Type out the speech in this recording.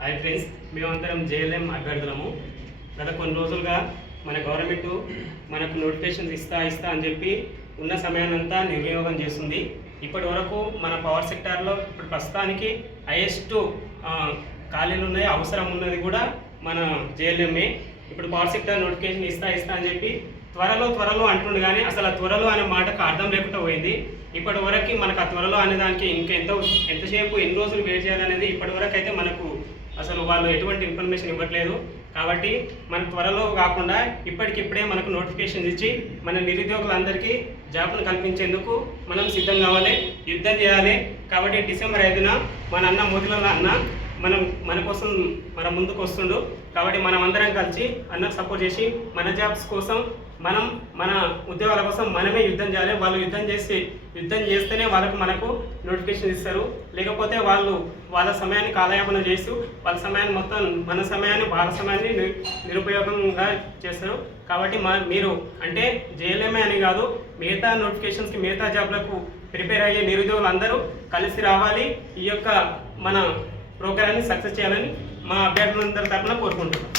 Hi friends, మేమంతరం JLM అభ్యర్థులము. గత కొన్ని రోజులుగా మన గవర్నమెంట్ మనకు నోటిఫికేషన్స్ ఇస్తా అని చెప్పి ఉన్న సమయాన్నంతా నిర్వినియోగం చేస్తుంది. ఇప్పటి వరకు మన పవర్ సెక్టార్లో ఇప్పుడు ప్రస్తుతానికి హైయెస్ట్ ఖాళీలు ఉన్నాయి, అవసరం ఉన్నది కూడా మన జేఎల్ఎంఏ. ఇప్పుడు పవర్ సెక్టార్ నోటిఫికేషన్ ఇస్తా అని చెప్పి త్వరలో అంటుండు, కానీ అసలు ఆ త్వరలో అనే మాటకు అర్థం లేకుండా పోయింది. ఇప్పటి వరకు మనకు ఆ త్వరలో అనేదానికి ఎంతసేపు ఎన్ని రోజులు వెయిట్ చేయాలనేది ఇప్పటి వరకు అయితే మనకు అసలు వాళ్ళు ఎటువంటి ఇన్ఫర్మేషన్ ఇవ్వట్లేదు. కాబట్టి మన త్వరలో కాకుండా ఇప్పటికిప్పుడే మనకు నోటిఫికేషన్ ఇచ్చి మన నిరుద్యోగులందరికీ జాబ్ను కల్పించేందుకు మనం సిద్ధం కావాలి, యుద్ధం చేయాలి. కాబట్టి డిసెంబర్ 5న మన అన్న మోతిలాల్ అన్న మన కోసం మన ముందుకు వస్తుండు. కాబట్టి మనం అందరం కలిసి అన్నకు సపోర్ట్ చేసి మన జాబ్స్ కోసం మన ఉద్యోగాల కోసం మనమే యుద్ధం చేయాలి. వాళ్ళు యుద్ధం చేస్తేనే మనకు నోటిఫికేషన్ ఇస్తారు. లేకపోతే వాళ్ళ సమయాన్ని కాలయాపన చేస్తూ వాళ్ళ సమయాన్ని మొత్తం వాళ్ళ సమయాన్ని నిరుపయోగంగా చేస్తారు. కాబట్టి మీరు అంటే జేఎల్ఎంఏ అని కాదు, మిగతా నోటిఫికేషన్స్కి మిగతా జాబ్లకు ప్రిపేర్ అయ్యే నిరుద్యోగులు అందరూ కలిసి రావాలి. ఈ యొక్క మన ప్రోగ్రామ్ని సక్సెస్ చేయాలని మా అభ్యర్థులందరి తరఫున కోరుకుంటున్నాం.